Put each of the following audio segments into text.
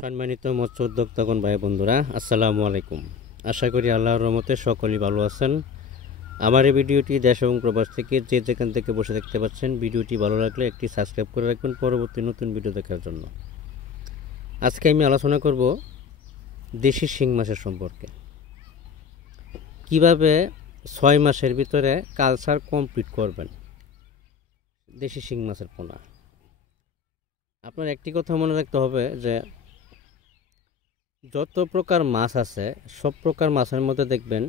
সম্মানিত মৎস্য উদ্যোক্তাগণ ভাই বন্ধুরা, আসসালামু আলাইকুম। আশা করি আল্লাহর রহমতে সকলেই ভালো আছেন। আমার এই ভিডিওটি দেশ এবং প্রবাস থেকে যে যেখান থেকে বসে দেখতে পাচ্ছেন, ভিডিওটি ভালো লাগলে একটি সাবস্ক্রাইব করে রাখবেন পরবর্তী নতুন ভিডিও দেখার জন্য। আজকে আমি আলোচনা করব দেশি শিং মাছের সম্পর্কে। কিভাবে 6 মাসের ভিতরে কালচার কমপ্লিট করবেন দেশি শিং মাছের পোনা। আপনার একটি কথা মনে রাখতে হবে যে যত প্রকার মাছ আছে সব প্রকার মাছের মধ্যে দেখবেন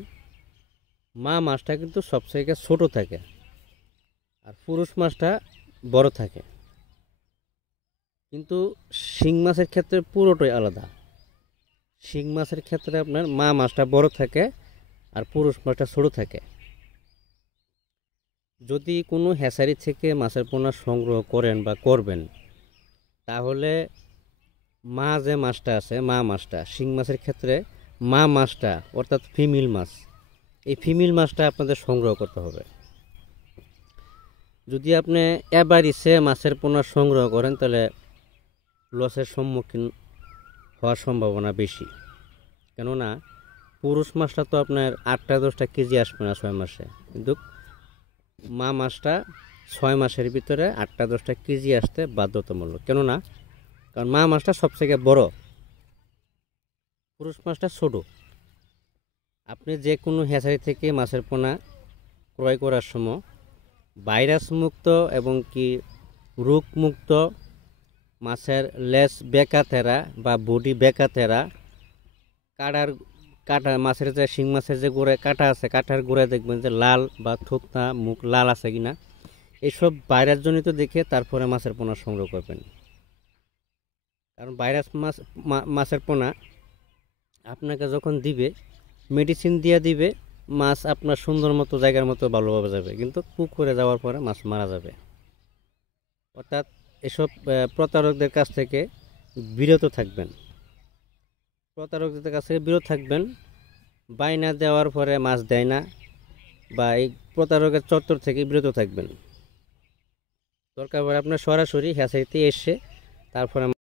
মা মাছটা কিন্তু সবথেকে ছোট থাকে আর পুরুষ মাছটা বড় থাকে। কিন্তু শিং মাছের ক্ষেত্রে পুরোটাই আলাদা। শিং মাছের ক্ষেত্রে আপনার মা মাছটা বড় থাকে আর পুরুষ মাছটা ছোট থাকে। যদি কোনো হ্যাচারি থেকে মাছের পোনা সংগ্রহ করেন বা করবেন, তাহলে মা যে মাছটা আছে, মা মাছটা শিং মাছের ক্ষেত্রে মা মাছটা অর্থাৎ ফিমেল মাছ, এই ফিমেল মাছটা আপনাদের সংগ্রহ করতে হবে। যদি আপনি এবারিসে মাছের পোনা সংগ্রহ করেন তাহলে লসের সম্মুখীন হওয়ার সম্ভাবনা বেশি। কেননা পুরুষ মাছটা তো আপনার 8-10 কেজি আসবে না 6 মাসে, কিন্তু মা মাছটা 6 মাসের ভিতরে 8-10 কেজি আসতে বাধ্যতামূলক। কেননা কারণ মা মাছটা সবথেকে বড়, পুরুষ মাছটা ছোট। আপনি যে কোনো হ্যাচারি থেকে মাছের পোনা ক্রয় করার সময় ভাইরাস মুক্ত এবং কি রোগ মুক্ত মাছের লেজ বেকাতেরা বা বডি বেকাতেরা, কাটা মাছের যে শিং মাছের যে গোড়ায় কাটা আছে, কাটার গোড়ায় দেখবেন যে লাল বা থুতনা মুখ লাল আছে কিনা, এইসব ভাইরাস জনিত দেখে তারপরে মাছের পোনা সংগ্রহ করবেন। কারণ ভাইরাস মাছের পোনা আপনাকে যখন দিবে, মেডিসিন দিয়ে দিবে, মাছ আপনার সুন্দর মতো জায়গার মতো ভালোভাবে যাবে, কিন্তু পুকুরে যাওয়ার পরে মাছ মারা যাবে। অর্থাৎ এসব প্রতারকদের কাছ থেকে বিরত থাকবেন। প্রতারকদের কাছ থেকে বিরত থাকবেন। বাইনা দেওয়ার পরে মাছ দেয় না, বা এই প্রতারকের চত্বর থেকে বিরত থাকবেন। দরকার পড়ে আপনার সরাসরি হ্যাচারিতে এসে তারপরে